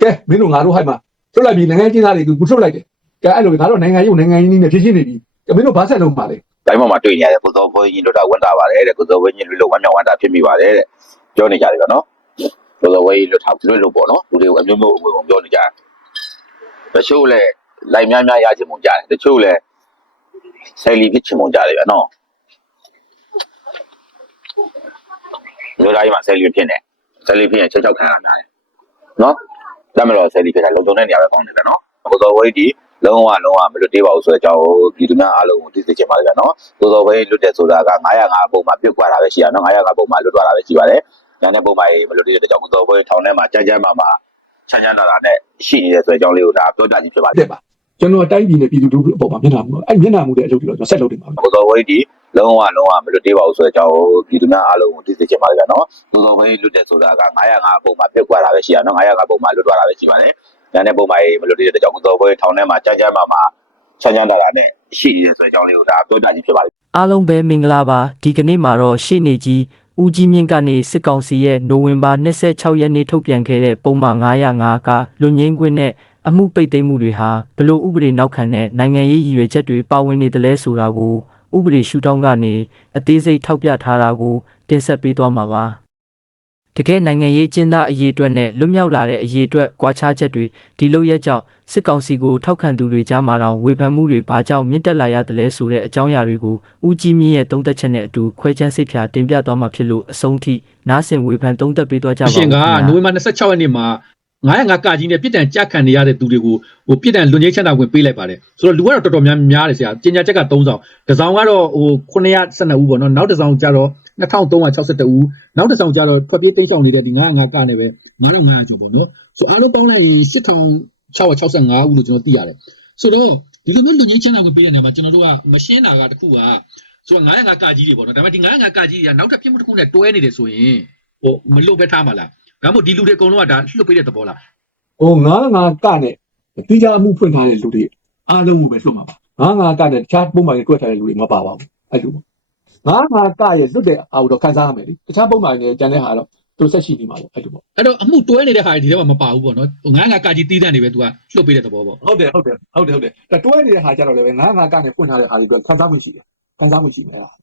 ကဲမင်းတို့ငါတို့ဟိုက်မှာလွတ်လိုက်ပြီနိုင်ငံချင်းသားတွေကိုလွတ်လိုက်တယ်ကဲအဲ့လိုငါတို့နိုင်ငံရုပ်နိုင်ငံရင်းနှီးနဲ့ဖြစ်ရှင်းနေပြီကဲမင်းတို့ဘာဆက်လုပ်မှာလဲတိုင်းပေါ်မှာတွေ့နေရတယ်ကိုစောဘွေးကြီးတို့တာဝန်တာပါတယ်တဲ့ကိုစောဘွေးကြီးလွတ်လို့ဝမ်းမြောက်ဝမ်းသာဖြစ်မိပါတယ်တဲ့ပြောနေကြတယ်ဗျနော်ကိုစောဘွေးကြီးလွတ်ထားလွတ်လို့ပေါ့နော်လူတွေကိုအမျိုးမျိုးအဝေဝင်ပြောနေကြတယ်တချို့လည်းလိုက်များများရချင်မှုကြတယ်တချို့လည်းဆိုင်လီဖြစ်ချင်မှုကြတယ်ဗျနော်လူတိုင်းမှာဆိုင်လီဖြစ်နေဆိုင်လီဖြစ်ရင်ချက်ချောက်ခံရတာတ ယ်နော်တမလို့ဆိုင်လီဖြစ်တာလုံခြုံတဲ့နေရာပဲကောင်းတယ်ဗျနော်ကိုစောဘွေးကြီးလုံးဝလုံးဝမလွတ်သေးပါဘူးဆိုတဲ့အကြောင်းကိုပြည်သူများအားလုံးကိုသိစေချင်ပါတယ်ဗျနော်ကိုစောပဲလွတ်တဲ့ဆိုတာက905ပုံမှာပြုတ်သွားတာပဲရှိရနော်905ပုံမှာလွတ်သွားတာပဲရှိပါတယ်။ညနေပုံမှာမလွတ်တဲ့ကြောင့်ကိုစောပဲထောင်ထဲမှာကြမ်းကြမ်းမှာမှာချမ်းချမ်းသာသာနဲ့ရှိနေတဲ့ဆိုတဲ့အကြောင်းလေးကိုဒါပြောပြခြင်းဖြစ်ပါတယ်တဲ့ပါကျွန်တော်တိုင်းပြည်နဲ့ပြည်သူလူထုအပေါ်မှာမျက်နှာမူတော့အဲ့မျက်နှာမူတဲ့အလုပ်တွေတော့ကျွန်တော်ဆက်လုပ်နေပါမယ်။ကိုစောပဲဒီ လုံးဝလုံးဝမလွတ်သေးပါဘူးဆိုတဲ့အကြောင်းကိုပြည်သူများအားလုံးကိုသိစေချင်ပါတယ်ဗျာနော်။ကိုစောပဲလွတ်တဲ့ဆိုတာက905ပုံမှာပြုတ်သွားတာပဲရှိရနော်905ပုံမှာလွတ်သွားတာပဲရှိပါတယ်။ညနေပုံမှာမလွတ်တဲ့ကြောင့်ကိုစောပဲထောင်ထဲမှာကြမ်းကြမ်းမှာမှာချမ်းချမ်းသာသာနဲ့ရှိနေတဲ့ဆိုတဲ့အကြောင်းလေးကိုဒါပြောပြခြင်းဖြစ်ပါတယ်အားလုံးပဲမင်္ဂလာပါဒီကနေ့မှာတော့ရှေ့နေကြီးဦးကြီးမြင့်ကနေစစ်ကောင်စီရဲ့နိုဝင်ဘာ26ရက်နေ့ထုတ်ပြန်ခဲ့တဲ့ပုံမှန်905ကလွန်ငင်းခွင့်နဲ့အမှုပိတ်သိမ်းမှုတွေဟာဘလို့ဥပဒေနောက်ခံတဲ့နိုင်ငံရေးရည်ရွယ်ချက်တွေပါဝင်နေတယ်လဲဆိုတာကို ဥပဒေရှုထောင့်ကနေအသေးစိတ်ထောက်ပြထားတာကိုတင်ဆက်ပေးသွားမှာပါတကယ်နိုင်ငံရေးကျင်းသားအရေးအတွက်နဲ့လွတ်မြောက်လာတဲ့အရေးအတွက်ကွာခြားချက်တွေဒီလိုရဲ့ကြောင့်စစ်ကောင်စီကိုထောက်ခံသူတွေကြားမှာတော့ဝေဖန်မှုတွေဘာကြောင့်မြင့်တက်လာရတယ်လဲဆိုတဲ့အကြောင်းအရာတွေကိုဦးကြီးမြင့်ရဲ့သုံးသက်ချက်နဲ့အတူခွဲခြမ်းစိတ်ဖြာတင်ပြသွားမှာဖြစ်လို့အဆုံးထိနားဆင်ဝေဖန်သုံးသက်ပေးသွားကြပါဦးရှင်ကခင်ဗျာနိုဝင်ဘာ26ရက်နေ့မှာ 905ကကြီးနဲ့ပြစ်ဒဏ်ကြခံနေရတဲ့သူတွေကိုဟိုပြစ်ဒဏ်လွန်ငင်းချမ်းသာဝင်ပေးလိုက်ပါတယ်ဆိုတော့လူကတော့တော်တော်များများတယ်ဆရာကျင်ညာချက်က3ဆောင်တစ်ဆောင်ကတော့ဟို912ဦးပေါ့နော်နောက်တစ်ဆောင်ကျတော့2362ဦးနောက်တစ်ဆောင်ကျတော့ထွက်ပြေးတိတ်ချောင်နေတဲ့ဒီ905ကနဲ့ပဲ9500ကျော်ပေါ့နော်ဆိုအားလုံးပေါင်းလိုက်ရင်8665ဦးလို့ကျွန်တော်သိရတယ်ဆိုတော့ဒီလိုမျိုးလွန်ငင်းချမ်းသာဝင်ပေးတဲ့နေရာမှာကျွန်တော်တို့ကမရှင်းတာကတခုကဆိုတော့905ကကြီးတွေပေါ့နော်ဒါပေမဲ့ဒီ905ကကြီးတွေကနောက်ထပ်ပြစ်မှုတစ်ခုနဲ့တွဲနေတယ်ဆိုရင်ဟိုမလွတ်ပဲထားမှာလား ဒါမှမဟုတ်ဒီလူတွေအကုန်လုံးကဒါလှုပ်ပေးတဲ့သဘောလားဟို95ကနဲ့တိကျအမှုဖွင့်ထားတဲ့လူတွေအားလုံးကိုပဲလွတ်မှာပါ95ကနဲ့တခြားပုံမှန်တွေတွေ့ထားတဲ့လူတွေမပါပါဘူးအဲ့လို95ကရဲ့လွတ်တဲ့အာဟုတော့ခန်းစားရမယ်လေတခြားပုံမှန်တွေကျန်တဲ့ဟာတော့သူဆက်ရှိနေမှာပေါ့အဲ့လိုပေါ့အဲ့တော့အမှုတွဲနေတဲ့ဟာတွေဒီထဲမှာမပါဘူးပေါ့နော်ငါးငါကကြီးတီးတန်းနေပဲ तू ကလှုပ်ပေးတဲ့သဘောပေါ့ဟုတ်တယ်ဟုတ်တယ်ဟုတ်တယ်ဟုတ်တယ်ဒါတွဲနေတဲ့ဟာကြတော့လည်းပဲ95ကနဲ့ဖွင့်ထားတဲ့ဟာတွေအတွက်ခန်းစားမှုရှိတယ်ခန်းစားမှုရှိမယ်လား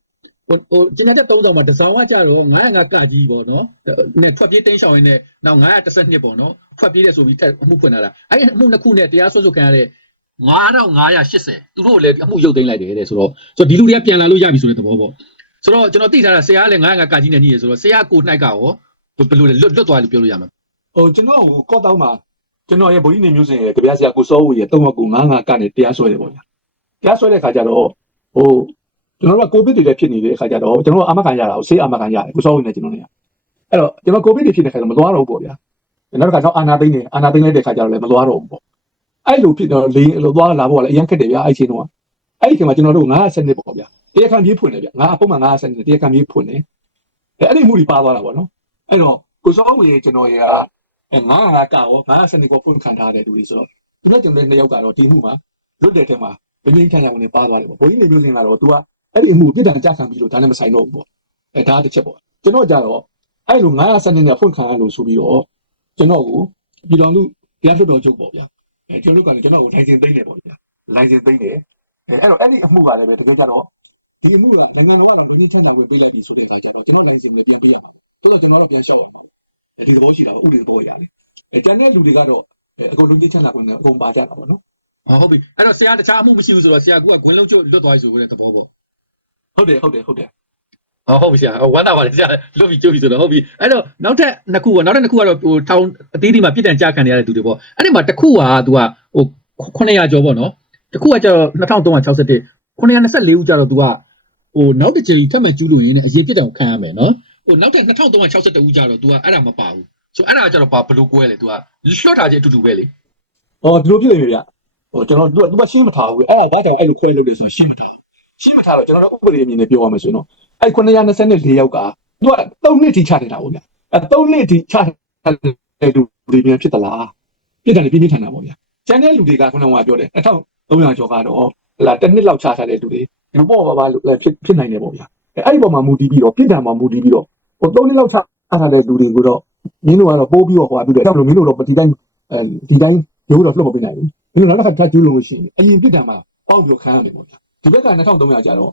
ဟိုဟိုကျင်တဲ့3000မှာတစ်စောင်းကကြတော့905ကကြီးပေါ့နော်နဲ့ထွက်ပြေးတင်းရှောင်ရင်းနဲ့နောက်912ပေါ့နော်ထွက်ပြေးတဲ့ဆိုပြီးအမှုဖွင့်လာတာအဲ့ဒီအမှုနှစ်ခုနဲ့တရားစွဲဆိုခံရတဲ့9580သူတို့လည်းအမှုရုပ်သိမ်းလိုက်တယ်တဲ့ဆိုတော့ဆိုတော့ဒီလူတွေကပြန်လာလို့ရပြီဆိုတဲ့သဘောပေါ့ဆိုတော့ကျွန်တော်သိထားတာဆရာကလည်း905ကကြီးနဲ့ညှိရဆိုတော့ဆရာကိုနှိုက်ကရောဘယ်လိုလဲလွတ်လွတ်သွားလို့ပြောလို့ရမှာဟိုကျွန်တော်ကော့တောင်းမှာကျွန်တော်ရဲ့ဗိုလ်ကြီးနေမျိုးစင်ရဲ့ကြပြားဆရာကိုစောဝေရဲ့တုံးမကူ95ကနဲ့တရားစွဲတယ်ပေါ့ဗျာတရားစွဲတဲ့ခါကျတော့ဟို ကျွန်တော်တို့ကကိုဗစ်တွေလည်းဖြစ်နေတဲ့အခါကျတော့ကျွန်တော်တို့အာမခံရတာကိုဆေးအာမခံရတယ်ကိုစောဝင်နေကျွန်တော်နေရအဲ့တော့ကျွန်တော်ကိုဗစ်တွေဖြစ်နေတဲ့ခါကျတော့မသွားတော့ဘူးပေါ့ဗျာနောက်တစ်ခါတော့အာနာသိနေအာနာသိနေတဲ့ခါကျတော့လည်းမသွားတော့ဘူးပေါ့အဲ့လိုဖြစ်တော့လေလိုသွားလာဖို့ကလည်းအရင်ခက်တယ်ဗျာအဲ့ချိန်တော့အဲ့ဒီချိန်မှာကျွန်တော်တို့90စနစ်ပေါ့ဗျာတရားခံပြေးဖွင့်တယ်ဗျာငါအပုံမှန်90စနစ်တရားခံပြေးဖွင့်တယ်အဲ့အဲ့ဒီမှုတွေပါသွားတာပေါ့နော်အဲ့တော့ကိုစောဝင်ကျွန်တော်ရကငါငါကောငါစနစ်ကိုဖွင့်ခံထားတဲ့လူတွေဆိုတော့သူတို့ကျွန်တော်နှစ်ယောက်ကတော့ဒီမှုမှာလွတ်တဲ့ထဲမှာမင်းမင်းခံရဝင်နေပါသွားတယ်ပေါ့ဘိုးကြီးနေမျိုးစင်လာတော့ तू က အဲ့ဒီအမှုပြစ်ဒဏ်ကြခံပြီးလို့ဒါလည်းမဆိုင်တော့ဘူးပေါ့အဲဒါတစ်ချက်ပေါ့ကျွန်တော်ကြတော့အဲ့လို900စနေနဲ့ဖွင့်ခံရလို့ဆိုပြီးတော့ကျွန်တော်ကိုပြည်တော်လူတရားလွတ်တော်ချုပ်ပေါ့ဗျာအဲကျွန်တော်ကလည်းကျွန်တော်ကိုလိုင်စင်သိမ်းတယ်ပေါ့ဗျာလိုင်စင်သိမ်းတယ်အဲအဲ့တော့အဲ့ဒီအမှုကလည်းပဲတကယ်ကြတော့ဒီအမှုကနိုင်ငံတော်ကတော့ဘင်းဘင်းထန်ထန်ဝင်ပေးလိုက်ပြီဆိုတဲ့အခါကျတော့ကျွန်တော်လိုင်စင်လည်းပြန်ပေးရမှာတော်တော်ကျွန်တော်တို့ပြန်လျှောက်ရမှာဒီသဘောရှိတာပေါ့ဥပဒေသဘောရတယ်အဲတန်တဲ့လူတွေကတော့အဲအကုန်လုံးကြည့်ချင်တာဝင်နေအကုန်ပါကြတာပေါ့နော်ဟုတ်ပြီအဲ့တော့ဆရာတခြားအမှုမရှိဘူးဆိုတော့ဆရာကဂွင်းလုံးကျွတ်လွတ်သွားပြီဆိုတဲ့သဘောပေါ့ ဟုတ်တယ်ဟုတ်တယ်ဟုတ်တယ်ဟုတ်ဟုတ်ပြီဆရာဝမ်းသာပါတယ်ဆရာလွတ်ပြီကျွတ်ပြီဆိုတော့ဟုတ်ပြီအဲ့တော့နောက်ထပ်နှစ်ခုကနောက်ထပ်နှစ်ခုကတော့ဟိုထောင်အသေးသေးမှာပြစ်ဒဏ်ကြခံနေရတဲ့သူတွေပေါ့အဲ့ဒီမှာတစ်ခုကသူကဟို900ကျော်ပေါ့နော်တစ်ခုကကျတော့2361 924ဦးကျတော့သူကဟိုနောက်တစ်ကြိမ်ထပ်မံကျူးလွန်ရင်းနဲ့အရေးပြစ်ဒဏ်ကိုခံရမယ်နော်ဟိုနောက်ထပ်2361ဦးကျတော့သူကအဲ့ဒါမပါဘူးဆိုအဲ့ဒါကျတော့ဘာဘလူးကွဲလေသူကလွတ်ထားခြင်းအတူတူပဲလေဟောဒီလိုဖြစ်နေပြီဗျဟိုကျွန်တော်တို့ကသူကရှင်းမထားဘူးအဲ့ဒါဘာကြောင့်အဲ့လိုခွဲလုပ်လဲဆိုတော့ရှင်းမထား ရှင်းမထားတော့ကျွန်တော်တို့ဥပဒေအမြင်နဲ့ပြောရမယ်ဆိုရင်တော့အဲ့924ယောက်ကသူက3နှစ်ထိချနေတာပေါ့ဗျအဲ3နှစ်ထိချတဲ့လူတွေပြန်ဖြစ်သလားပြစ်တယ်ပြင်းပြထန်တာပေါ့ဗျကျန်တဲ့လူတွေကခုနကပြောတယ်1300ကျော်ကတော့လာတစ်နှစ်လောက်ချထားတဲ့လူတွေဘပေါ့ပါပါလို့ဖြစ်ဖြစ်နိုင်တယ်ပေါ့ဗျအဲ့ဒီပုံမှာမူတည်ပြီးတော့ပြစ်ဒဏ်မှာမူတည်ပြီးတော့ဟို3နှစ်လောက်ချထားတဲ့လူတွေကိုတော့မင်းတို့ကတော့ပိုးပြီးတော့ဟိုအတူတယ်အဲ့လိုမင်းတို့တော့ဒီတိုင်းအဲဒီတိုင်းရိုးတော့လွတ်မပေးနိုင်ဘူးဒီလိုနောက်တစ်ခါထပ်ကျူးလို့ရှိရင်အရင်ပြစ်ဒဏ်မှာပေါက်ပြီးခံရမယ်ပေါ့ဗျာ ဒီဘက်က2300ကျတော့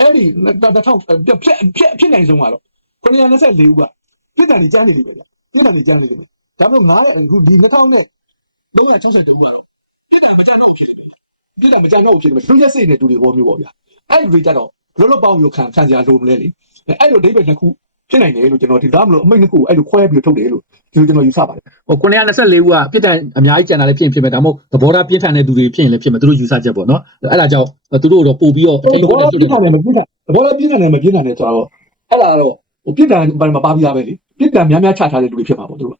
အဲ့ဒီ2000ဖြစ်ဖြစ်ဖြစ်နိုင်ဆုံးကတော့924ဦးကပြစ်ဒဏ်ကြီးကျန်းနေတယ်ဗျာပြစ်ဒဏ်ကြီးကျန်းနေတယ်ဒါပေမဲ့9အခုဒီ2000နဲ့363ကတော့ပြစ်ဒဏ်မကျန်းတော့ဖြစ်နေတယ်ပြစ်ဒဏ်မကျန်းတော့ဖြစ်နေတယ်လူရက်စိတ်နဲ့တူတွေဘောမျိုးပေါ့ဗျာအဲ့ဒီတွေကြတော့လောလောပေါင်းမျိုးခံခံစရာလိုမလဲလေအဲ့လိုဒိဗယ်နှစ်ခု ဖြစ်နိုင်တယ်လို့ကျွန်တော်ဒီဒါမလို့အမိတ်နှစ်ခုအဲ့လိုခွဲပြီးထုတ်တယ်လို့ဒီလိုကျွန်တော်ယူဆပါတယ်ဟို924ဦးကပြစ်ဒဏ်အများကြီးကျန်တာလည်းဖြစ်ရင်ဖြစ်မယ်ဒါမှမဟုတ်သဘောထားပြင်းထန်တဲ့သူတွေဖြစ်ရင်လည်းဖြစ်မယ်သူတို့ယူဆချက်ပေါ့နော်အဲ့ဒါကြောင့်သူတို့တော့ပို့ပြီးတော့အထိတ်သကိုဘောလည်းပြလွတ်စ်တယ်ဒဏ်နဲ့မပြစ်ဒဏ်သဘောပြစ်ဒဏ်နဲ့မပြစ်ဒဏ်နဲ့ဆိုတော့အဲ့ဒါတော့ဟိုပြစ်ဒဏ်ဘာမှပါပြရပဲလေပြစ်ဒဏ်များများချထားတဲ့လူတွေဖြစ်မှာပေါ့သူတို့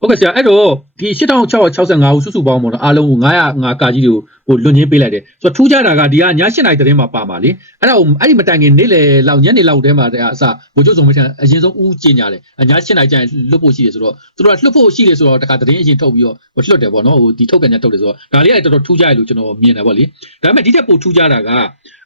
ဟုတ်ကဲ့ဆရာအဲ့တော့ဒီ8665ဦးစုစုပေါင်းပေါ့နော်အားလုံးကို905ကာကြီးတွေကိုဟိုလွန်ချင်းပေးလိုက်တယ်ဆိုတော့ထူးခြားတာကဒီကည7နိုင်တဲ့တင်းမှာပါမှာလေအဲ့ဒါကိုအဲ့ဒီမတိုင်ခင်နေ့လေလောက်ညနေလောက်တဲမှာအစဘိုလ်ချုပ်စုံမထန်အရင်ဆုံးဦးကျင်ညာတယ်ည7နိုင်ကျရင်လွတ်ဖို့ရှိတယ်ဆိုတော့သူတို့ကလွတ်ဖို့ရှိတယ်ဆိုတော့တခါသတင်းအရင်ထုတ်ပြီးတော့ဟိုလွတ်တယ်ပေါ့နော်ဟိုဒီထုတ်ပြန်ချက်ထုတ်တယ်ဆိုတော့ဒါလေးကတော်တော်ထူးခြားတယ်လို့ကျွန်တော်မြင်တယ်ပေါ့လေဒါပေမဲ့ဒီတက်ပိုထူးခြားတာက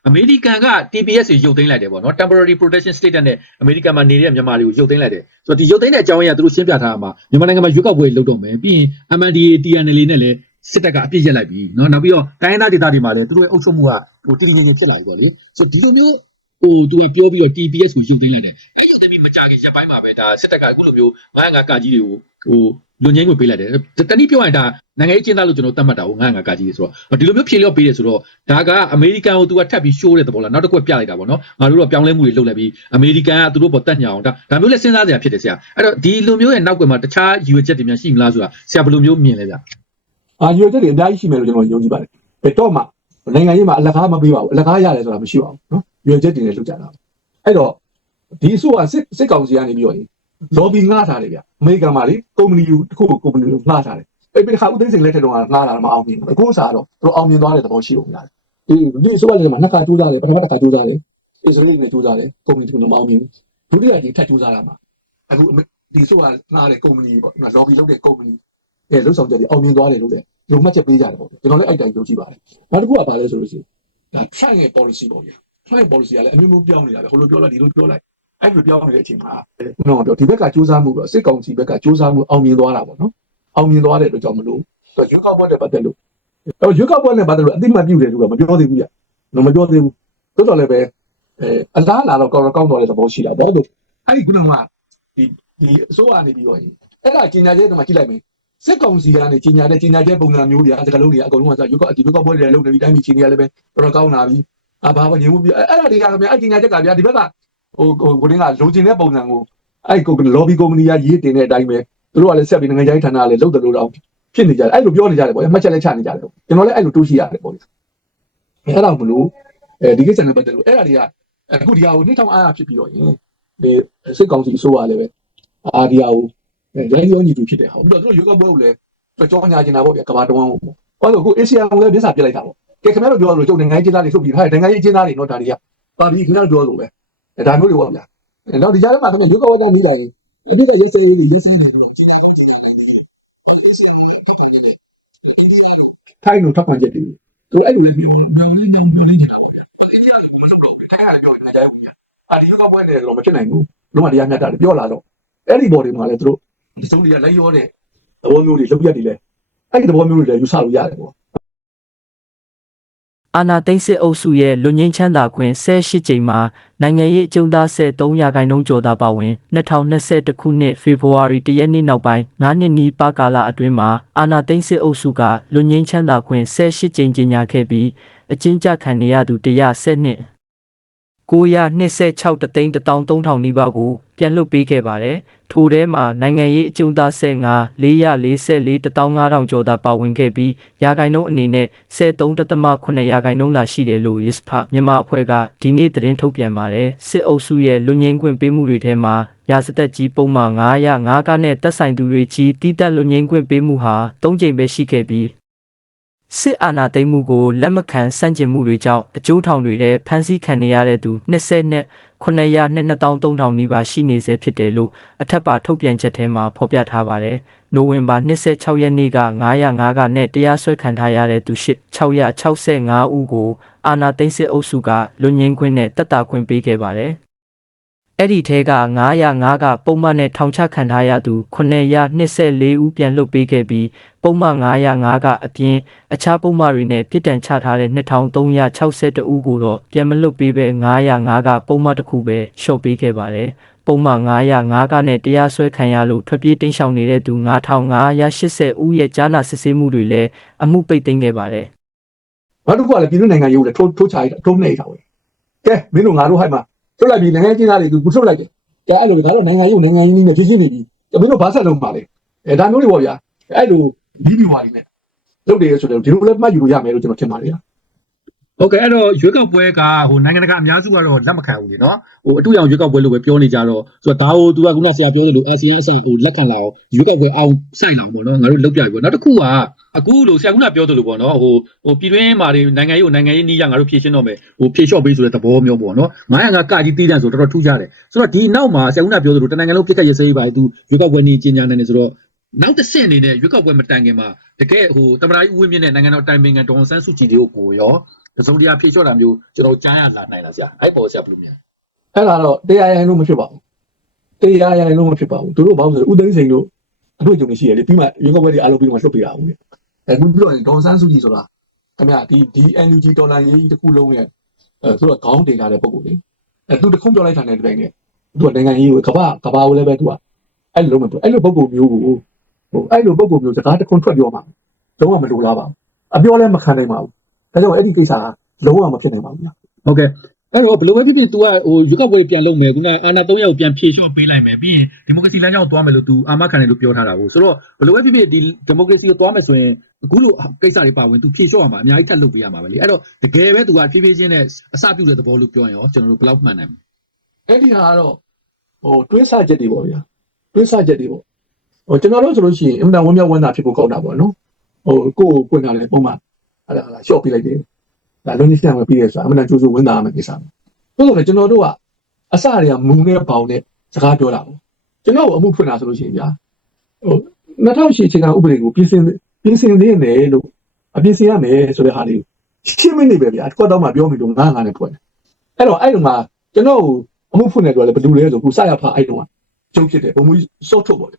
အမေရိကန်က TPS ကိုရုပ်သိမ်းလိုက်တယ်ပေါ့နော် temporary protection status နဲ့အမေရိကန်မှာနေတဲ့မြန်မာတွေကိုရုပ်သိမ်းလိုက်တယ်ဆိုတော့ဒီရုပ်သိမ်းတဲ့အကြောင်းအရာသူတို့ရှင်းပြထားတာမှာမြန်မာနိုင်ငံမှာရွေးကောက်ပွဲလုပ်တော့မယ်ပြီးရင် MNDAA TNL နဲ့လည်းစစ်တပ်ကအပြစ်ရက်လိုက်ပြီเนาะနောက်ပြီးတော့တိုင်းရင်းသားဒေသတွေမှာလည်းသူတို့ရဲ့အုပ်ချုပ်မှုကဟိုတည်တည်ငြိမ်ငြိမ်ဖြစ်လာပြီပေါ့လေဆိုတော့ဒီလိုမျိုးဟိုသူကပြောပြီးတော့ TPS ကိုရုပ်သိမ်းလိုက်တယ်အဲရုပ်သိမ်းပြီးမကြခင်ရက်ပိုင်းမှာပဲဒါစစ်တပ်ကအခုလိုမျိုး905ကကြီးတွေကိုဟို လွန်ငင်းကိုပေးလိုက်တယ်တနည်းပြောရင်ဒါနိုင်ငံရေးကျင်းသားလို့ကျွန်တော်သတ်မှတ်တာကို905ကကြီးတွေဆိုတော့ဒီလိုမျိုးဖြေလျော့ပေးတယ်ဆိုတော့ဒါကအမေရိကန်ကိုသူကထပ်ပြီးရှိုးတဲ့သဘောလားနောက်တစ်ခုပြလိုက်တာပေါ့နော်ငါတို့တော့ပြောင်းလဲမှုတွေလုပ်လိုက်ပြီးအမေရိကန်ကသူတို့ပေါ်တက်ညအောင်ဒါဒါမျိုးလဲစဉ်းစားစရာဖြစ်တယ်ဆရာအဲ့တော့ဒီလိုမျိုးရဲ့နောက်ကွယ်မှာတခြားယူရချက်တွေများရှိမလားဆိုတာဆရာဘယ်လိုမျိုးမြင်လဲဗျအာရွေချက်တွေအများကြီးရှိမယ်လို့ကျွန်တော်ယုံကြည်ပါတယ်ဘယ်တော့မှနိုင်ငံရေးမှာအလကားမပေးပါဘူးအလကားရတယ်ဆိုတာမရှိပါဘူးနော်ရွေချက်တွေနဲ့လုပ်ကြတာအဲ့တော့ဒီအစိုးရစစ်စစ်ကောင်စီကနေပြီးတော့ lobby ငှားထားတယ်ဗျအမေရိကန်မှာလေကုမ္ပဏီယူတစ်ခုကိုကုမ္ပဏီကိုငှားထားတယ်အဲ့ဒီခါဦးသိန်းစိန်လက်ထက်တုန်းကငှားလာတာမအောင်မြင်ဘူးအခုအစားတော့သူတို့အောင်မြင်သွားတဲ့သဘောရှိလို့များတယ်ဒီဒီအစိုးရလက်ထက်မှာနှစ်ခါကြိုးစားတယ်ပထမတစ်ခါကြိုးစားတယ်အစ္စရေးနဲ့ကြိုးစားတယ်ကုမ္ပဏီတစ်ခုလုံးမအောင်မြင်ဘူးဒုတိယကြီးထပ်ကြိုးစားတာမှာအခုဒီအစိုးရငှားတဲ့ကုမ္ပဏီပေါ့နော် lobby လုပ်တဲ့ကုမ္ပဏီအဲလှုပ်ဆောင်ချက်တွေအောင်မြင်သွားတယ်လို့လည်းဒီလိုမှတ်ချက်ပေးကြတယ်ပေါ့ကျွန်တော်လည်းအဲ့တိုင်းယုံကြည်ပါတယ်နောက်တစ်ခုကဘာလဲဆိုလို့ရှိရင်ဒါ Trump ရဲ့ policy ပေါ့ဗျာ Trump ရဲ့ policy ကလည်းအမျိုးမျိုးပြောင်းနေတာပဲဟိုလိုပြောလိုက်ဒီလိုပြောလိုက် အဲ့လိုပြောင်းနေတဲ့အချိန်မှာကျွန်တော်ပြောဒီဘက်ကစူးစမ်းမှုတော့စစ်ကောင်စီဘက်ကစူးစမ်းမှုအောင်မြင်သွားတာပေါ့နော်အောင်မြင်သွားတဲ့အတွက်ကြောင့်မလို့ရွေးကောက်ပွဲနဲ့ပတ်သက်လို့အဲ့ရွေးကောက်ပွဲနဲ့ပတ်သက်လို့အတိမတ်ပြုတယ်လို့ကမပြောသေးဘူးဗျနော်မပြောသေးဘူးတိုးတော်လည်းပဲအဲအလားလာတော့ကောင်းကောင်းသွားတဲ့သဘောရှိတာတော့အဲ့ဒီခုနကဒီဒီအစိုးရနေပြီးတော့အဲ့ဒါကြီးညာချက်တော့မှကြည့်လိုက်မယ်စစ်ကောင်စီကနေကြီးညာတဲ့ကြီးညာချက်ပုံစံမျိုးတွေအစကလုံးတွေအကုန်လုံးကစရွေးကောက်ဒီဘက်ကပွဲတွေလုံးနေပြီးတိုင်းပြည်ချင်းတွေကလည်းပဲတော်တော်ကောင်းလာပြီအဘာဘာညင်မှုပြအဲ့ဒါတွေကလည်းအဲ့ကြီးညာချက်ကဗျာဒီဘက်က ဟိုဟိုကိုင်းကလိုချင်တဲ့ပုံစံကိုအဲ့ကို lobby company ကရေးတင်တဲ့အတိုင်းပဲသူတို့ကလည်းဆက်ပြီးနိုင်ငံခြားရေးဌာနကလည်းလုပ်တယ်လို့တော့ဖြစ်နေကြတယ်အဲ့လိုပြောနေကြတယ်ပေါ့မှတ်ချက်လည်းချနေကြတယ်ကျွန်တော်လည်းအဲ့လိုတွေးရှိရတယ်ပေါ့အဲ့ဒါမလို့အဲဒီကိစ္စနဲ့ပတ်သက်လို့အဲ့ဒါတွေကအခုဒီဟာကိုနှိမ့်ထောင်အားဖြစ်ပြီးတော့ရင်ဒီစစ်ကောင်စီအစိုးရလည်းပဲအာဒီဟာကိုရိုင်းရောညီတူဖြစ်တယ်ဟောပြီးတော့သူတို့ယောဂပွဲကိုလည်းကြောညာကျင်တာပေါ့ဗျာကဘာတဝန်းကိုဘာလို့အခုအေဆီယံကိုလည်းမျက်စာပြလိုက်တာပေါ့ကဲခင်ဗျားတို့ပြောလို့ကျုပ်နိုင်ငံရေးကျင်းသားတွေထုတ်ပြီးဟာနိုင်ငံရေးကျင်းသားတွေတော့ဒါတွေကပါပြီးခင်ဗျားတို့ပြောလို့ပဲ ဒါမျိုးတွေပေါ့ဗျာတော့ဒီကြားထဲမှာခင်ဗျာယောဂဝါဒမိလိုက်အဓိကရက်စဲရေးတွေရက်စဲရေးတွေတော့ကျင်းသားအောင်ကျင်းသားနိုင်တယ်အေဆီယံကိုလည်းထောက်ခံနေတယ်အိန္ဒိယတို့ထိုင်းတို့ထောက်ခံချက်တွေသူအဲ့လိုလေးပြောပြောလေးညောင်းပြောလေးနေတာပေါ့ဗျာအိန္ဒိယတို့မလုပ်တော့ဘူးထိုင်းကလည်းပြောနေကြတယ်ဗျာအာဒီယောဂပွဲတွေတော့မဖြစ်နိုင်ဘူးလုံးဝတရားမျှတတယ်ပြောလာတော့အဲ့ဒီဘော်တွေမှာလည်းသူတို့ဒီစုံတွေကလိုက်ရောတဲ့သဘောမျိုးတွေလုပ်ရက်တွေလဲအဲ့ဒီသဘောမျိုးတွေလည်းယူဆလို့ရတယ်ပေါ့ အာနာသိန်းစစ်အုပ်စုရဲ့လွန်ငင်းချမ်းသာခွင့်18ကြိမ်မှာနိုင်ငံရေးအကျုံးသား73ရာခိုင်နှုန်းကျော်သာပါဝင်2021ခုနှစ်ဖေဖော်ဝါရီတရက်နေ့နောက်ပိုင်း9နှစ်နီးပါးကာလအတွင်းမှာအာနာသိန်းစစ်အုပ်စုကလွန်ငင်းချမ်းသာခွင့်18ကြိမ်ကျင်းညာခဲ့ပြီးအကျဉ်းချခံနေရသူ110နှစ်926တသိန်း13000နီးပါးကို ပြန်လွှတ်ပေးခဲ့ပါတယ်။ထိုထဲမှာနိုင်ငံရေးအကျုံးသား15 444 15000ကျော်သာပါဝင်ခဲ့ပြီးရာခိုင်နှုန်းအနေနဲ့73.8ရာခိုင်နှုန်းသာရှိတယ်လို့ ISPA မြန်မာအဖွဲ့ကဒီနေ့သတင်းထုတ်ပြန်ပါတယ်။စစ်အုပ်စုရဲ့လွန်ငင်းခွင့်ပေးမှုတွေထဲမှာရာစတက်ကြီးပုံမှန်905ကနဲ့တက်ဆိုင်သူတွေကြီးတိတက်လွန်ငင်းခွင့်ပေးမှုဟာ၃ကြိမ်ပဲရှိခဲ့ပြီး စစ်အာဏာသိမ်းမှုကိုလက်မခံဆန့်ကျင်မှုတွေကြောင့်အကျိုးထောင်တွေထဲဖမ်းဆီးခံနေရတဲ့သူ20နဲ့900နဲ့2300နီးပါးရှိနေစေဖြစ်တယ်လို့အထက်ပါထုတ်ပြန်ချက်ထဲမှာဖော်ပြထားပါတယ်။နိုဝင်ဘာ26ရက်နေ့က905ကနဲ့တရားစွဲခံထားရတဲ့သူ665ဦးကိုအာဏာသိမ်းစစ်အုပ်စုကလွန်ငင်းခွင့်နဲ့တပ်တာခွင့်ပေးခဲ့ပါတယ်။ အဲ့ဒီထဲက905ကပုံမှန်နဲ့ထောင်ချခံထားရသူ924ဦးပြန်လွတ်ပေးခဲ့ပြီးပုံမှန်905ကအပြင်အခြားပုံမှန်တွေနဲ့ပြစ်ဒဏ်ချထားတဲ့2362ဦးကိုတော့ပြန်မလွတ်ပေးပဲ905ကပုံမှန်တစ်ခုပဲလျှော့ပေးခဲ့ပါတယ်ပုံမှန်905ကနဲ့တရားစွဲခံရလို့ထွက်ပြေးတိမ်းရှောင်နေတဲ့သူ9580ဦးရဲ့ကြားနာစစ်ဆေးမှုတွေလည်းအမှုပိတ်သိမ်းခဲ့ပါတယ်နောက်တစ်ခုကလည်းပြည်သူနိုင်ငံရေးကိုလည်းထိုးထိုးချလိုက်ထိုးနှိပ်ထားဝင်ကဲမင်းတို့ငါတို့ဟိုက်မှာ ထုတ်လိုက်ပြီနိုင်ငံချင်းသားတွေကိုထုတ်လိုက်တယ်ကဲအဲ့လိုငါတို့နိုင်ငံရေးကိုနိုင်ငံရေးနည်းနဲ့ဖြစ်ဖြစ်နေပြီမင်းတို့ဘာဆက်လုပ်မှာလဲအဲဒါမျိုးတွေပေါ့ဗျာအဲ့လိုဒီဒီဝါတွေနဲ့လုပ်တယ်ဆိုတော့ဒီလိုလည်းမှတ်ယူလို့ရမယ်လို့ကျွန်တော်ထင်ပါတယ်ဗျာ ဟုတ်ကဲ့အဲ့တော့ရွေးကောက်ပွဲကဟိုနိုင်ငံတကာအများစုကတော့လက်မခံဘူးလေနော်ဟိုအတူရောင်ရွေးကောက်ပွဲလို့ပဲပြောနေကြတော့ဆိုတော့ဒါဟိုသူကခုနဆရာပြောသလိုအာဆီယံအဆန်ဟိုလက်ခံလာအောင်ရွေးကောက်ပွဲအောင်စိုက်လာအောင်ပေါ့နော်ငါတို့လောက်ကြပြီပေါ့နောက်တစ်ခုကအခုလို့ဆရာခုနပြောသလိုပေါ့နော်ဟိုဟိုပြည်တွင်းမှာတွေနိုင်ငံရေးကိုနိုင်ငံရေးနီးရငါတို့ဖြည့်ရှင်းတော့မယ်ဟိုဖြည့်လျှော့ပေးဆိုတဲ့သဘောမျိုးပေါ့နော်905ကကြီးတီးတန်းဆိုတော့တော်တော်ထူးခြားတယ်ဆိုတော့ဒီနောက်မှာဆရာခုနပြောသလိုတနိုင်ငံလုံးပြစ်ခတ်ရစေးပါသူရွေးကောက်ပွဲနေကြီးညာနေတယ်ဆိုတော့ နောက်တစ်ဆင့်အနေနဲ့ရွေးကောက်ပွဲမတိုင်ခင်မှာတကယ်ဟိုတမန်တော်ကြီးဦးဝင်းမြင့်နဲ့နိုင်ငံတော်တိုင်ပင်ခံဒေါ်အောင်ဆန်းစုကြည်တို့ကိုရောတစုံတရာဖြေလျှော့တာမျိုးကျွန်တော်ကြားရလာနိုင်လားဆရာအဲ့ပေါ်ဆရာဘယ်လိုများအဲ့ဒါတော့တရားရင်လို့မဖြစ်ပါဘူးတရားရင်လို့မဖြစ်ပါဘူးသူတို့ဘာလို့လဲဥသိမ်းစိန်တို့အတွေ့အကြုံတွေရှိရလေပြီးမှရေကောက်ပွဲတွေအားလုံးပြီးမှလွတ်ပြရအောင်လေအခုပြောရင်ဒေါ်ဆန်းစုကြည်ဆိုတာခင်ဗျဒီဒီ NUG ဒေါ်လာရေးတစ်ခုလုံးရဲ့အဲသူကခေါင်းတင်ထားတဲ့ပုံကိုလေအဲသူတခုပြောလိုက်တာနဲ့တပြိုင်နက်သူကနိုင်ငံရေးကိုကဘာကဘာကိုလည်းပဲသူကအဲ့လိုမပြောအဲ့လိုပုံကိုမျိုးကို ဟိုအဲ့လိုပုံကိုမျိုးစကားတစ်ခွန်းထွက်ပြောမှာလုံးဝမလိုလားပါဘူးအပြောလည်းမခံနိုင်ပါဘူးဒါကြောင့်အဲ့ဒီကိစ္စကလုံးဝမဖြစ်နိုင်ပါဘူး ဟုတ်ကဲ့အဲ့တော့ဘယ်လိုပဲဖြစ်ဖြစ် तू ကဟိုရွေးကောက်ပွဲပြန်လုပ်မယ်ခုနအာဏာ၃ယောက်ပြန်ဖြေလျှော့ပေးလိုက်မယ်ပြီးရင်ဒီမိုကရေစီလမ်းကြောင်းသွားမယ်လို့ तू အာမခံတယ်လို့ပြောထားတာကိုဆိုတော့ဘယ်လိုပဲဖြစ်ဖြစ်ဒီဒီမိုကရေစီကိုသွားမယ်ဆိုရင်အခုလိုကိစ္စတွေပါဝင် तू ဖြေလျှော့ရမှာအများကြီးထပ်လုပ်ပေးရမှာပဲလေအဲ့တော့တကယ်ပဲ तू ကဖြည်းဖြည်းချင်းနဲ့အစပြုတဲ့သဘောလို့ပြောရင်ရောကျွန်တော်တို့ဘယ်လောက်မှန်နိုင်မလဲ အဲ့ဒီဟာကတော့ဟိုတွင်းဆချက်တွေပေါ့ဗျာတွင်းဆချက်တွေပေါ့ ဟိုကျွန်တော်တို့ဆိုလို့ရှိရင်အမှန်တန်ဝမ်းမြောက်ဝမ်းသာဖြစ်ဖို့ကောင်းတာပေါ့နော်ဟိုကိုယ်ကိုယ်နာလည်းပုံမှန်အဲ့ဒါဟာရှော့ပြလိုက်တယ်ဒါလုံးကြီးစံမပြီးရဆိုတာအမှန်တန်ကြိုးစိုးဝမ်းသာရမယ့်ကိစ္စပဲတိုးတော့ကျွန်တော်တို့ကအစတွေကမုံနဲ့ပေါင်နဲ့စကားပြောတာပေါ့ကျွန်တော်အမှုဖွင့်တာဆိုလို့ရှိရင်ဗျာဟို2008ချိန်ကဥပဒေကိုပြင်ဆင်ပြင်ဆင်နေတယ်လို့အပြင်ဆင်ရမယ်ဆိုတဲ့ဟာလေးရှင်းမနေပဲဗျာတစ်ခွက်တော့မှပြောမိလို့ငါးငါးနဲ့ဖွင့်အဲ့တော့အဲ့လိုမှကျွန်တော်အမှုဖွင့်နေတော့လည်းဘယ်လိုလဲဆိုခုစရဖာအဲ့တုန်းကကျုပ်ဖြစ်တယ်ဘုံမူစိုးထုတ်ပေါ့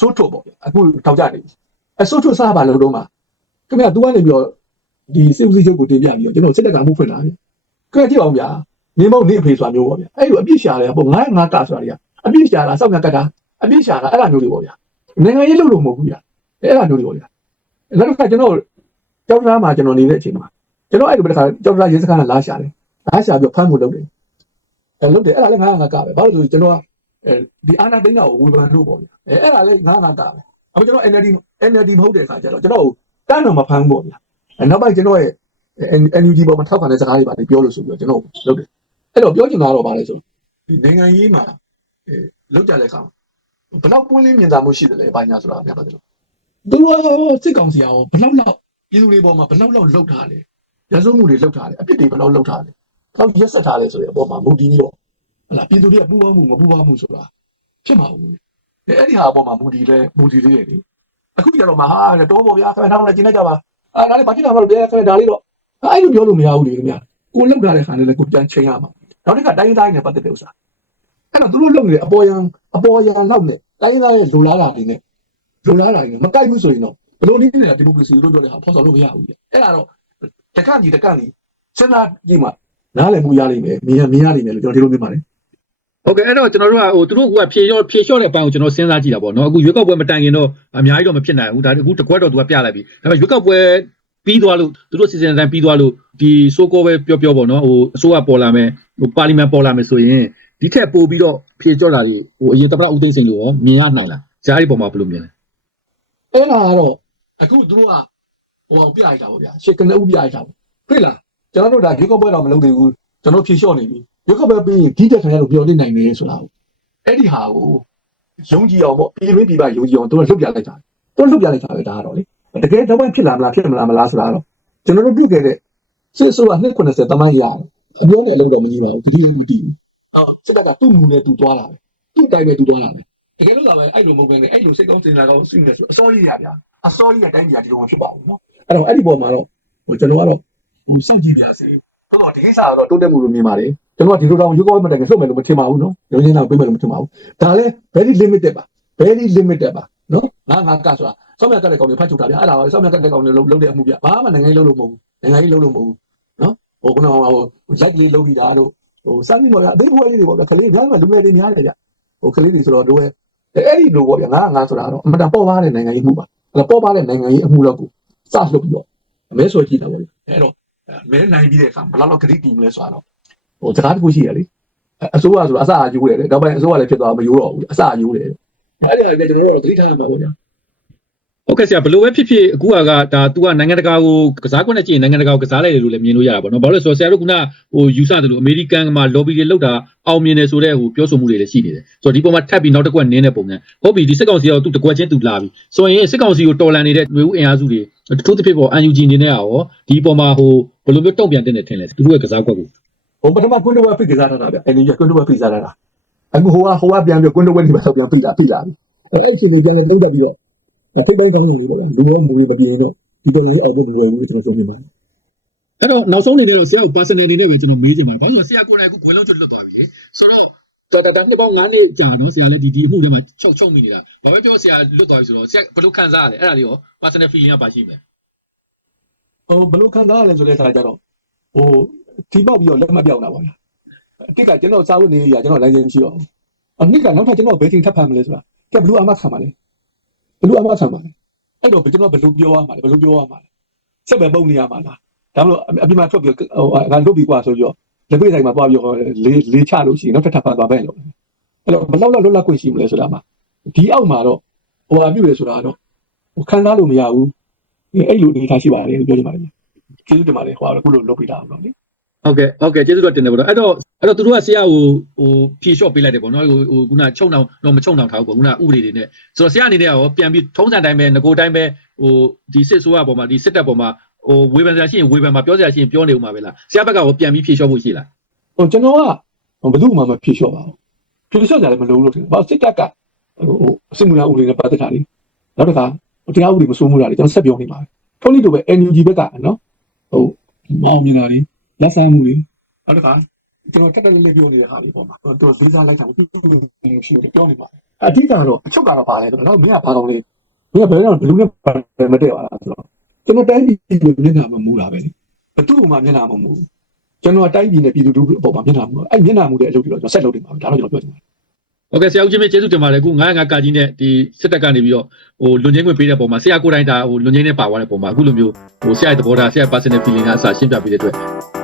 စိုးထုတ်ပေါ့အခုထောက်ကြနေအစိုးထုတ်စားပါလို့တော့မှာခင်ဗျာ तू ကနေပြီးတော့ဒီစစ်ဦးစီးချုပ်ကိုတင်ပြပြီးတော့ကျွန်တော်စစ်တပ်ကအမှုဖွင့်လာပြီခင်ဗျာကြည့်အောင်ဗျာနေမောက်နေအဖေဆိုတာမျိုးပေါ့ဗျာအဲ့လိုအပြစ်ရှာတယ်ပေါ့ငါငါကဆိုတာတွေကအပြစ်ရှာတာစောက်ငါကတ်တာအပြစ်ရှာတာအဲ့လိုမျိုးတွေပေါ့ဗျာနိုင်ငံရေးလုပ်လို့မဟုတ်ဘူးဗျာအဲ့လိုမျိုးတွေပေါ့ဗျာနောက်တစ်ခါကျွန်တော်ကျောင်းသားမှာကျွန်တော်နေတဲ့အချိန်မှာကျွန်တော်အဲ့ဒီဘက်တစ်ခါကျောင်းသားရဲစခန်းကလာရှာတယ်လာရှာပြီးဖမ်းဖို့လုပ်တယ်အဲလုပ်တယ်အဲ့ဒါလည်းငါငါကပဲဘာလို့လဲဆိုကျွန်တော်က အဲဒီအာနာသိန်းကကိုဝေဖန်လို့ပေါ့ဗျာအဲအဲ့ဒါလည်းငါငါကပဲအခုကျွန်တော် NLD NLD မဟုတ်တဲ့အခါကျတော့ကျွန်တော်တန်းတော့မဖမ်းပေါ့ဗျာအဲနောက်ပိုင်းကျွန်တော်ရဲ့ NUG ပေါ်မှာထောက်ခံတဲ့စကားတွေပါလေပြောလို့ဆိုပြီးတော့ကျွန်တော်လုပ်တယ်အဲ့တော့ပြောချင်တာတော့ဗာလဲဆိုဒီနိုင်ငံရေးမှာအဲလောက်ကြတဲ့အခါဘယ်တော့ပွင့်လင်းမြင်သာမှုရှိတယ်လဲဘာညာဆိုတာများပါတယ်သူတို့စစ်ကောင်စီအောင်ဘယ်လောက်လောက်ပြည်သူတွေပေါ်မှာဘယ်လောက်လောက်လောက်ထားလဲရစိုးမှုတွေလောက်ထားလဲအပြစ်တွေဘယ်လောက်လောက်ထားလဲတော့ရက်ဆက်ထားလဲဆိုရင်အပေါ်မှာမူတည်ပြီးတော့ ဟလာပြည်သူတွေကပူပေါင်းမှုမပူပေါင်းမှုဆိုတာဖြစ်မှာဘူး။အဲ့ဒီဟာအပေါ်မှာမူတည်လဲမူတည်သေးတယ်လေ။အခုကျတော့မဟာတော့ပေါ့ဗျာခင်ဗျားတို့လည်းကျင်းလိုက်ကြပါ။အာဒါလည်းဘာဖြစ်တာမလို့လဲခင်ဗျာဒါလေးတော့အဲ့လိုပြောလို့မရဘူးလေခင်ဗျာ။ကိုလောက်ထားတဲ့ခါနဲ့လည်းကိုပြန်ချိန်ရမှာ။နောက်တစ်ခါတိုင်းတိုင်းနဲ့ပတ်သက်တဲ့ဥစ္စာ။အဲ့တော့သူတို့လုပ်နေတဲ့အပေါ်ယံအပေါ်ယံလောက်နဲ့တိုင်းတိုင်းရဲ့လူလားတာတွေနဲ့လူလားတာတွေနဲ့မကိုက်ဘူးဆိုရင်တော့ဘယ်လိုနည်းနဲ့ဒီမိုကရေစီလို့ပြောတဲ့ဟာဖော်ဆောင်လို့မရဘူးလေ။အဲ့ဒါတော့တကန့်ကြီးတကန့်ကြီးစဉ်းစားကြည့်မှနားလည်မှုရလိမ့်မယ်မြင်ရမြင်ရလိမ့်မယ်လို့ကျွန်တော်ဒီလိုမြင်ပါတယ် ဟုတ်ကဲ့အဲ့တော့ကျွန်တော်တို့ကဟိုသူတို့ကဖြေလျှော့ဖြေလျှော့တဲ့အပိုင်းကိုကျွန်တော်စဉ်းစားကြည့်တာပေါ့နော်အခုရွေးကောက်ပွဲမတိုင်ခင်တော့အများကြီးတော့မဖြစ်နိုင်ဘူးဒါအခုတကွက်တော့သူကပြလိုက်ပြီဒါပေမဲ့ရွေးကောက်ပွဲပြီးသွားလို့သူတို့စီစဉ်တိုင်းပြီးသွားလို့ဒီစိုးကောပဲပြောပြောပေါ့နော်ဟိုအစိုးရပေါ်လာမယ်ဟိုပါလီမန်ပေါ်လာမယ်ဆိုရင်ဒီထက်ပိုပြီးတော့ဖြေလျှော့တာတွေဟိုအရင်တပည့်ဦးသိန်းစိန်လို့ရောမြင်ရနိုင်လားဇာတ်ဒီပုံမှာဘယ်လိုမြင်လဲအဲ့ဒါကတော့အခုသူတို့ကဟိုပြလိုက်တာပေါ့ဗျာရှစ်ကနေဥပြလိုက်တာပေါ့တွေ့လားကျွန်တော်တို့ဒါရေကောက်ပွဲတော့မလုပ်သေးဘူးကျွန်တော်ဖြေလျှော့နေပြီ ရုပ်ကပဲပေးရင်ဒီတက်ခံရလို့ပြောနေနိုင်တယ်ဆိုတာကိုအဲ့ဒီဟာကိုယုံကြည်အောင်ပေါ့ပြည်တွင်းပြည်ပယုံကြည်အောင်တို့လှုပ်ပြလိုက်တာတို့လှုပ်ပြလိုက်တာပဲဒါကတော့လေတကယ်တော့ဖြစ်လာမလားဖြစ်မလားမလားဆိုတာတော့ကျွန်တော်တို့ပြုခဲ့တဲ့စစ်ဆိုးက290တမန်ရတယ်အပြောနဲ့အလုပ်တော့မကြီးပါဘူးတတိယမတည်ဘူးအော်စစ်တပ်ကသူ့မူနဲ့သူသွားတာပဲသူ့တိုင်းပဲသူသွားတာပဲတကယ်လို့လာပဲအဲ့လိုမဟုတ်ဘဲနဲ့အဲ့လိုစိတ်ကောင်းစင်လာကောင်းစဉ်းနေဆိုအစောကြီးရဗျာအစောကြီးကတိုင်းပြည်ကဒီလိုမဖြစ်ပါဘူးနော်အဲ့တော့အဲ့ဒီပေါ်မှာတော့ဟိုကျွန်တော်ကတော့ဟိုစောင့်ကြည့်ပြစေ တော့ဒီကိစ္စကတော့တိုးတက်မှုလို့မြင်ပါတယ်ကျွန်တော်ကဒီလိုတော့ရုပ်ကောမတိုင်လှုပ်မယ်လို့မထင်ပါဘူးနော်ရုံးချင်းတော့ပြေးမယ်လို့မထင်ပါဘူးဒါလည်း very limited ပါ very limited ပါနော်ငါငါကဆိုတာဆောင်းမြတ်တဲ့ကောင်တွေဖတ်ချုပ်တာဗျအဲ့ဒါပါဆောင်းမြတ်တဲ့ကောင်တွေလုံးလုံးတဲ့အမှုပြဘာမှနိုင်ငံရေးလုံးလို့မဟုတ်ဘူးနိုင်ငံရေးလုံးလို့မဟုတ်ဘူးနော်ဟိုကတော့ဟိုလက်လေးလုံးပြီးတာတို့ဟိုစမ်းပြီးတော့အသေးဘွယ်လေးတွေပေါ့ဗျခလေးများမှလူငယ်တွေများတယ်ဗျဟိုခလေးတွေဆိုတော့တို့ရဲ့အဲ့ဒီလိုပေါ့ဗျငါငါဆိုတာတော့အမှန်တန်ပေါ်ပါတဲ့နိုင်ငံရေးမှုပါအဲ့ပေါ်ပါတဲ့နိုင်ငံရေးအမှုလောက်ကိုစလှုပ်ပြီးတော့အမဲဆိုကြည့်တာပေါ့ဗျအဲ့တော့ မဲနိုင်ပြီးတဲ့အခါဘယ်လောက်ခရီးတီးမလဲဆိုတော့ဟိုစကားတစ်ခုရှိရလေအစိုးရဆိုတော့အစအယူတယ်လေနောက်ပိုင်းအစိုးရလည်းဖြစ်သွားမယူတော့ဘူးအစအယူတယ်အဲ့ဒါလည်းကျွန်တော်တို့သတိထားရမှာပေါ့ဗျာဟုတ် ကဲ့ဆရာဘလို့ပဲဖြစ်ဖြစ်အခုကဒါ तू ကနိုင်ငံတကာကိုကစားခွင့်နဲ့ကြည့်ရင်နိုင်ငံတကာကိုကစားလိုက်တယ်လို့လည်းမြင်လို့ရတာပေါ့နော်ဘာလို့လဲဆိုတော့ဆရာတို့ကဟိုယူဆတယ်လို့အမေရိကန်မှာ lobby တွေလောက်တာအောင်မြင်တယ်ဆိုတဲ့ဟိုပြောဆိုမှုတွေလည်းရှိနေတယ်ဆိုတော့ဒီပုံမှာထပ်ပြီးနောက်တစ်ကွက်နင်းတဲ့ပုံစံဟုတ်ပြီဒီစစ်ကောင်စီကသူတကွက်ချင်းသူလာပြီဆိုရင်စစ်ကောင်စီကိုတော်လန်နေတဲ့လူဦးအင်အားစုတွေတထိုးတစ်ဖြစ်ပေါ် UNG နေနဲ့ရောဒီပုံမှာဟိုဘယ်လိုမျိုးတုံ့ပြန်တင်တယ်ထင်လဲသူတို့ရဲ့ကစားကွက်ကိုဟိုပထမကွန်းတော့ဖိတ်ကစားတာဗျအဲ့ဒီကွန်းတော့ဖိတ်စားတာအခုဟိုကဟိုကပြန်ပြီးကွန်းတော့ဒီမှာဆောက်ပြန်ဖိတ်လာဖိတ်လာပြီအဲ့အချိန်ကြီးပြန်လုံးတက်ပြီးတော့ ဖိတ်တိုင်းကောင်းနေတယ်လူရောလူမပြေတော့ဒီလိုအောက်ဘက်ဝင်ပြီးကျွန်တော်ပြောနေတာအဲ့တော့နောက်ဆုံးအနေနဲ့တော့ဆရာကို personal အနေနဲ့ပဲကျွန်တော်မေးချင်တာဘာလို့ဆရာကိုယ်တိုင်အခုဘယ်လိုကျွတ်လွတ်သွားပြီလဲဆိုတော့တော်တော်နှစ်ပေါင်း9နှစ်ကြာတော့ဆရာလည်းဒီဒီအမှုတွေမှာချုပ်ချုပ်မိနေတာဘာပဲပြောဆရာလွတ်သွားပြီဆိုတော့ဆရာဘယ်လိုခံစားရလဲအဲ့ဒါလေးရော personal feeling ကပါရှိမလဲဟိုဘလို့ခံစားရလဲဆိုတဲ့ခါကျတော့ဟိုဒီပေါက်ပြီးတော့လက်မပြောင်းတာပါဗျာအတိတ်ကကျွန်တော်စာဝတ်နေရကျွန်တော်လိုင်းစင်မရှိတော့ဘူးအနှစ်ကနောက်ထပ်ကျွန်တော်ဘယ်ချိန်ထပ်ဖမ်းမလဲဆိုတာကဘလူအမခံပါလဲ ဘလူအမခံပါလဲအဲ့တော့ကျွန်တော်ဘလူပြောရမှာလဲဘလူပြောရမှာလဲဆက်ပဲပုံနေရမှာလားဒါမလို့အပြင်မှာထွက်ပြီးဟိုငါလုတ်ပြီးกว่าဆိုပြီးတော့လက်ပိတ်ဆိုင်မှာပွားပြီးတော့လေးလေးချလို့ရှိရင်နောက်ထပ်ထပ်ဖမ်းသွားပဲလို့အဲ့တော့ဘလောက်လောက်လွတ်လပ်ခွင့်ရှိမလဲဆိုတာမှာဒီအောက်မှာတော့ဟိုဟာပြုရဆိုတာတော့ဟိုခံစားလို့မရဘူးအဲ့လိုအနေထားရှိပါတယ်လို့ပြောချင်ပါတယ်ကျေးဇူးတင်ပါတယ်ဟိုအခုလိုလုပ်ပေးတာတော့လေ ဟုတ်ကဲ့ဟုတ်ကဲ့ကျေးဇူးတော်တင်တယ်ပေါ့နော်အဲ့တော့အဲ့တော့သူတို့ကဆရာကိုဟိုဖြေလျှော့ပေးလိုက်တယ်ပေါ့နော်ဟိုဟိုခုနချုံအောင်တော့မချုံအောင်ထားဘူးပေါ့ခုနဥပဒေတွေနဲ့ဆိုတော့ဆရာအနေနဲ့ရောပြန်ပြီးထုံးစံတိုင်းပဲငကိုတိုင်းပဲဟိုဒီစစ်ဆိုးရပေါ်မှာဒီစစ်တပ်ပေါ်မှာဟိုဝေဖန်စရာရှိရင်ဝေဖန်မှာပြောစရာရှိရင်ပြောနေဦးမှာပဲလားဆရာဘက်ကရောပြန်ပြီးဖြေလျှော့ဖို့ရှိလားဟိုကျွန်တော်ကဘယ်သူမှမဖြေလျှော့ပါဘူးဖြေလျှော့ကြလည်းမလုံးလို့ထင်တယ်ဘာစစ်တပ်ကဟိုစစ်မှုထမ်းဥပဒေနဲ့ပတ်သက်တာလေနောက်တစ်ခါတရားဥပဒေမစိုးမှုတာလေကျွန်တော်ဆက်ပြောနေပါမယ်ထုံးနည်းလိုပဲ NUG ဘက်ကနော်ဟိုမအောင်မြင်တာလေ လက်ဆန်းမှုလေနောက်တစ်ခါကျွန်တော်တက်တက်လေးလေးပြောနေတဲ့ဟာလေးပေါ့မှာတော့ဈေးစားလိုက်တာသူရှိတယ်ပြောနေပါအဓိကတော့အချုပ်ကတော့ပါလဲဆိုတော့မင်းကဘာကောင်းလေးမင်းကဘယ်တော့ဘလူးနဲ့မတည့်ပါလားဆိုတော့ကျွန်တော်တိုင်းပြည်ကိုမျက်နှာမမူတာပဲလေဘသူ့မှမျက်နှာမမူဘူးကျွန်တော်တိုင်းပြည်နဲ့ပြည်သူလူထုအပေါ်မှာမျက်နှာမှုအဲ့မျက်နှာမှုတဲ့အလုပ်တွေတော့ကျွန်တော်ဆက်လုပ်နေပါမယ်ဒါတော့ကျွန်တော်ပြောချင်ပါတယ်ဟုတ်ကဲ့ဆရာဦးချင်းမကျေးဇူးတင်ပါတယ်အခု905ကာကြီးနဲ့ဒီစစ်တပ်ကနေပြီးတော့ဟိုလွန်ချင်းခွင့်ပေးတဲ့ပုံမှာဆရာကိုယ်တိုင်ဒါဟိုလွန်ချင်းနဲ့ပါသွားတဲ့ပုံမှာအခုလိုမျိုးဟိုဆရာရဲ့သဘောထားဆရာ personal feeling ကအစရှင်းပြပေးတဲ့အတွက်